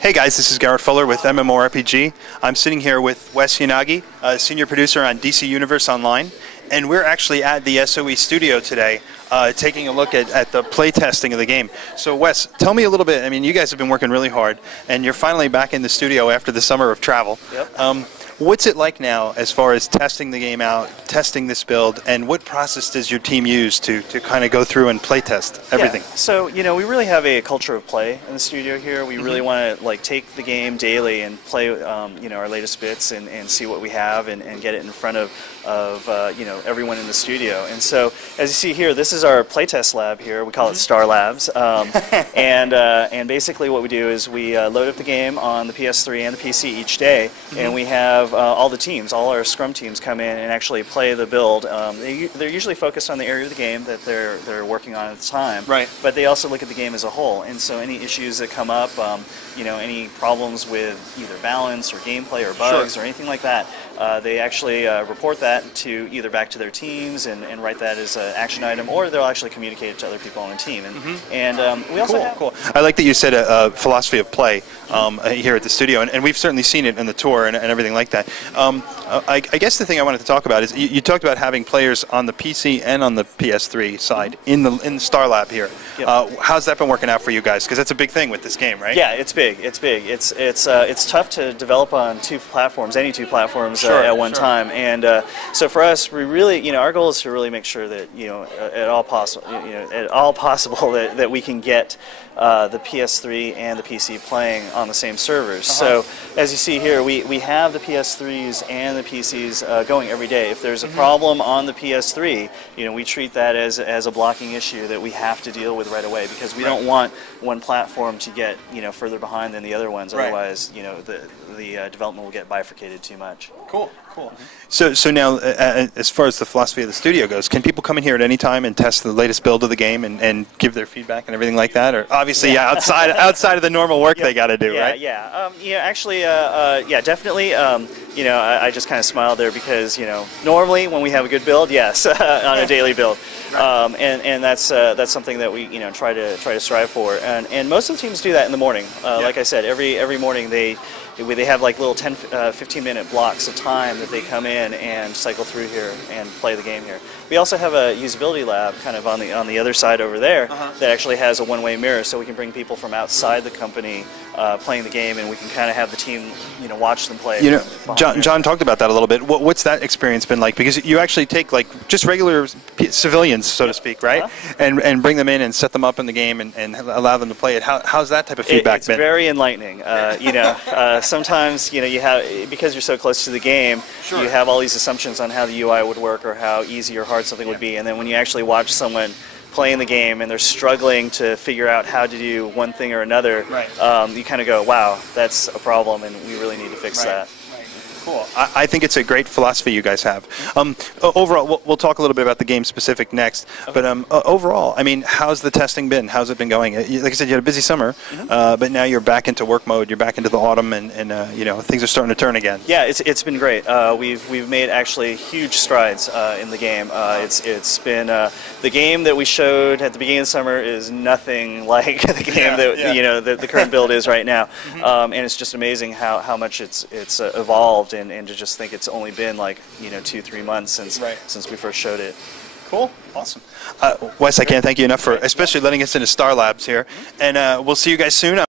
Hey guys, this is Garrett Fuller with MMORPG. I'm sitting here with Wes Yanagi, senior producer on DC Universe Online, and we're actually at the SOE studio today taking a look at the playtesting of the game. So Wes, tell me a little bit, I mean, you guys have been working really hard, and you're finally back in the studio after the summer of travel. Yep. What's it like now as far as testing the game out, testing this build, and what process does your team use to kind of go through and play test everything? Yeah. So, you know, we really have a culture of play in the studio here. We really want to take the game daily and play our latest bits and see what we have and get it in front of everyone in the studio. And so, as you see here, this is our playtest lab here. We call it S.T.A.R Labs. And basically what we do is we load up the game on the PS3 and the PC each day, and we have all the teams, all our Scrum teams come in and actually play the build. They're usually focused on the area of the game that they're working on at the time. Right. But they also look at the game as a whole. And so any issues that come up, any problems with either balance or gameplay or bugs or anything like that, they actually report that to either back to their teams and write that as an action item, or they'll actually communicate it to other people on the team. And we also have... Cool. I like that you said a philosophy of play here at the studio, and we've certainly seen it in the tour and everything like that. I guess the thing I wanted to talk about is you talked about having players on the PC and on the PS3 side in the S.T.A.R Lab here. Yep. How's that been working out for you guys? Because that's a big thing with this game, right? Yeah, it's big. It's big. It's tough to develop on any two platforms at one time. And so for us, we really, our goal is to really make sure that at all possible that we can get the PS3 and the PC playing on the same servers. So as you see here, we have the PS3s and the PCs going every day. If there's a problem on the PS3, we treat that as a blocking issue that we have to deal with right away, because we don't want one platform to get further behind than the other ones. Otherwise, the development will get bifurcated too much. Cool. So now, as far as the philosophy of the studio goes, can people come in here at any time and test the latest build of the game and give their feedback and everything like that? Or obviously, outside of the normal work they got to do, right? Actually, definitely. I just kind of smiled there because normally when we have a good build, yes, on a daily build, and that's something that we try to strive for, and most of the teams do that in the morning. Like I said, every morning they have like little 15-minute blocks of time that they come in and cycle through here and play the game here. We also have a usability lab kind of on the other side over there that actually has a one-way mirror, so we can bring people from outside the company playing the game, and we can kind of have the team watch them play. John talked about that a little bit. What's that experience been like? Because you actually take like just regular civilians, so to speak, right? And bring them in and set them up in the game and allow them to play it. How's that type of feedback been? It's very enlightening. Sometimes you have, because you're so close to the game, you have all these assumptions on how the UI would work or how easy or hard something would be, and then when you actually watch someone playing the game and they're struggling to figure out how to do one thing or another, you kind of go, wow, that's a problem, and we really need to fix that. Cool. I think it's a great philosophy you guys have. Overall, we'll talk a little bit about the game specific next, but overall, I mean, how's the testing been? How's it been going? Like I said, you had a busy summer, but now you're back into work mode. You're back into the autumn, and things are starting to turn again. Yeah, it's been great. We've made actually huge strides in the game. It's been the game that we showed at the beginning of the summer is nothing like the game that the current build is right now, and it's just amazing how much it's evolved. And to just think it's only been like 2-3 months since we first showed it. Cool, awesome. Wes, I can't thank you enough for especially letting us into S.T.A.R Labs here, and we'll see you guys soon.